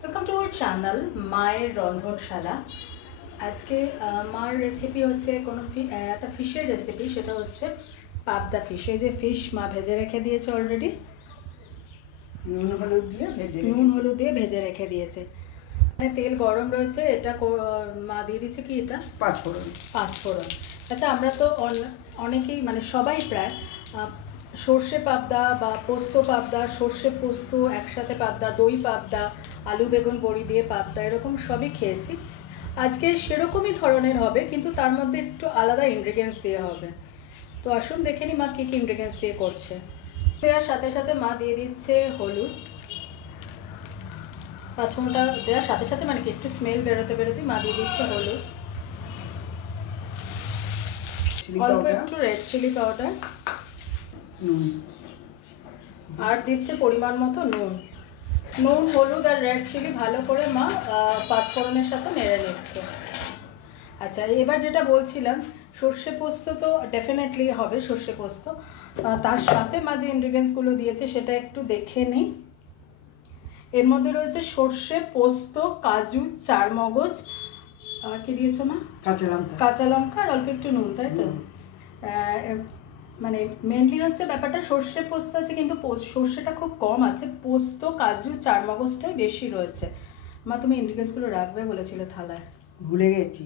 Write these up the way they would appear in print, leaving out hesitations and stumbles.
Welcome to our channel মায়ের রন্ধনশালা। আজকে মার রেসিপি হচ্ছে কোনো একটা ফিশের রেসিপি, সেটা হচ্ছে পাবদা ফিশ। এই যে ফিশ মা ভেজে রেখে দিয়েছে অলরেডি, নুন হলুদ দিয়ে ভেজে রেখে দিয়েছে। মানে তেল গরম রয়েছে, এটা মা দিয়ে দিচ্ছে কি, এটা পাঁচফোড়ন। আচ্ছা, আমরা তো অনেকেই মানে সবাই প্রায় সর্ষে পাবদা বা পোস্ত পাবদা, সর্ষে পোস্ত একসাথে পাবদা, দই পাবদা, আলু বেগুন বড়ি দিয়ে পাবদা, এরকম সবই খেয়েছি। আজকে সেরকমই ধরনের হবে, কিন্তু তার মধ্যে একটু আলাদা ইনগ্রিডিয়েন্টস দিয়ে হবে। তো আসুন দেখে নি মা কী কী ইনগ্রিডিয়েন্টস দিয়ে করছে। দেওয়ার সাথে সাথে মা দিয়ে দিচ্ছে হলুদ, পাঁচফোড়নটা দেওয়ার সাথে সাথে মানে কি একটু স্মেল বেরোতে মা দিয়ে দিচ্ছে হলুদ, অল্প একটু রেড চিলি পাউডার, আর দিচ্ছে পরিমাণ মতো নুন। হলুদ আর রেড চিলি ভালো করে মা পাঁচফোড়নের সাথে নেড়ে নিচ্ছে। আচ্ছা, এবার যেটা বলছিলাম, সর্ষে পোস্ত তো ডেফিনেটলি হবে, সর্ষে পোস্ত। তার সাথে মা যে ইনগ্রিডিয়েন্টসগুলো দিয়েছে সেটা একটু দেখে নিই। এর মধ্যে রয়েছে সর্ষে পোস্ত, কাজু, চারমগজ, আর কি দিয়েছো মা? কাঁচা লঙ্কা আর অল্প একটু নুন, তাই তো? মানে মেনলি হচ্ছে ব্যাপারটা সর্ষে পোস্ত আছে, কিন্তু সর্ষেটা খুব কম আছে, পোস্ত, কাজু, চারমগজটাই বেশি রয়েছে। মা তুমি ইনগ্রিডিয়েন্টসগুলো রাখবে বলেছিলে থালায়, ভুলে গেছি।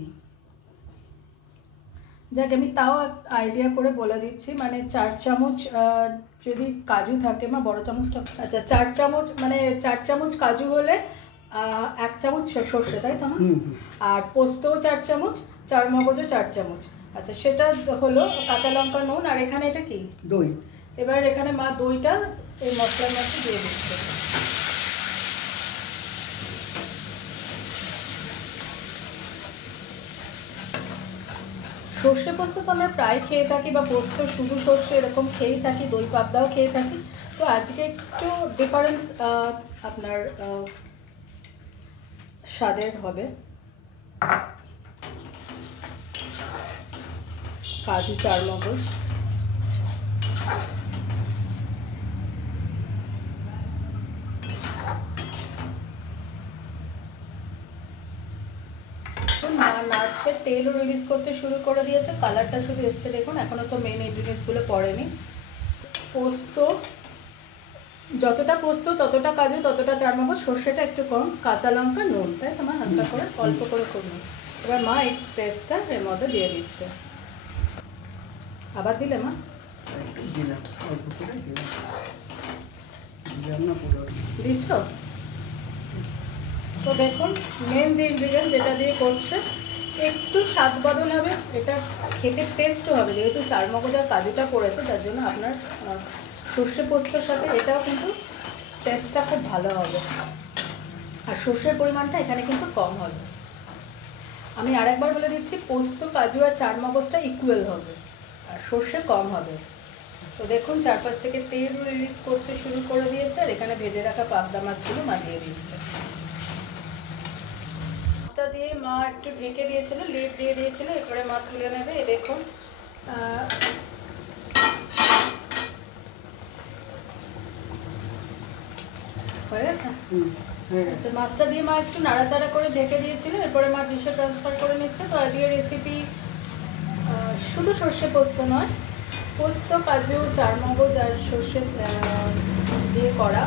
যাক, আমি তাও আইডিয়া করে বলে দিচ্ছি, মানে 4 চামচ যদি কাজু থাকে মা, বড় চামচটা, আচ্ছা 4 চামচ, মানে 4 চামচ কাজু হলে 1 চামচ সর্ষে, তাই তো মা? আর পোস্তও 4 চামচ, চারমগজও 4 চামচ। আচ্ছা, সেটা হলো কাঁচা লঙ্কা, নুন, আর এখানে এটা কি? দই। এবার এখানে মা দইটা এই মশলার মধ্যে দিয়ে দিচ্ছে। সর্ষে পোস্ত তো আমরা প্রায় খেয়ে থাকি, বা পোস্ত শুধু সর্ষে এরকম খেয়েই থাকি, দই পাবদাও খেয়ে থাকি। তো আজকে একটু ডিফারেন্স আপনার স্বাদের হবে। কাজু, চারমগজ, নাড়ছে, তেলও রিলিজ করতে শুরু করে দিয়েছে, কালারটা শুধু এসছে দেখুন, এখনও তো মেন ইনগ্রিডিয়েন্টসগুলো পড়েনি। পোস্ত, যতটা পোস্ত ততটা কাজু, ততটা চারমগজ, সর্ষেটা একটু কম, কাঁচা লঙ্কা, নুন, তাই তোমার হালকা করে অল্প করে করুন। এবার মা এই পেস্টটা এর মধ্যে দিয়ে দিচ্ছে। আবার দিলে মা? দিচ্ছ তো দেখুন, মেন যে ইনগ্রিডিয়েন্ট যেটা দিয়ে করছে, একটু স্বাদ বদল হবে, এটা খেতে টেস্টও হবে, যেহেতু চারমগজ আর কাজুটা করেছে, তার জন্য আপনার সর্ষে পোস্তর সাথে এটাও কিন্তু টেস্টটা খুব ভালো হবে। আর সর্ষের পরিমাণটা এখানে কিন্তু কম হবে। আমি আরেকবার বলে দিচ্ছি, পোস্ত, কাজু আর চারমগজটা ইকুয়াল হবে, আর সর্ষে কম হবে। তো দেখুন চারপাশ থেকে তেল রিলিজ করতে শুরু করে দিয়েছে, আর এখানে ভেজে রাখা পাবদা মাছগুলো মাখিয়ে দিচ্ছে। মাছটা দিয়ে মা একটু ঢেকে দিয়েছিল, লিড দিয়ে দিয়েছিল, এরপরে মা তুলে নেবে। এই দেখুন হয়ে গেছে। আচ্ছা, মাছটা দিয়ে মা একটু নাড়াচাড়া করে ঢেকে দিয়েছিল, এরপরে মা ডিশে ট্রান্সফার করে নিচ্ছে। তো আজকের রেসিপি শুধু সর্ষে পোস্ত নয়, পোস্ত, কাজু, চারমগজ আর সর্ষে দিয়ে করা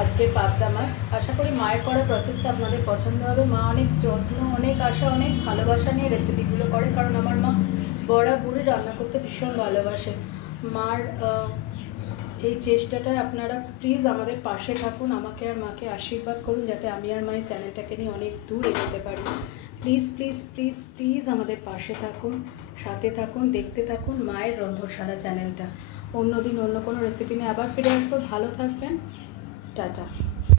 আজকের পাবদা মাছ। আশা করি মায়ের করা প্রসেসটা আপনাদের পছন্দ হবে। মা অনেক যত্ন, অনেক আশা, অনেক ভালোবাসা নিয়ে রেসিপিগুলো করে, কারণ আমার মা বরাবরই রান্না করতে ভীষণ ভালোবাসে। মার এই চেষ্টাটায় আপনারা প্লিজ আমাদের পাশে থাকুন, আমাকে আর মাকে আশীর্বাদ করুন, যাতে আমি আর মায়ের চ্যানেলটাকে নিয়ে অনেক দূর এগোতে পারি। প্লিজ প্লিজ প্লিজ প্লিজ আমাদের পাশে থাকুন, সাথে থাকুন, দেখতে থাকুন মায়ের রন্ধনশালা চ্যানেলটা। অন্য দিন অন্য কোনো রেসিপি নিয়ে আবার ফিরে আসবো। ভালো থাকবেন, টাটা।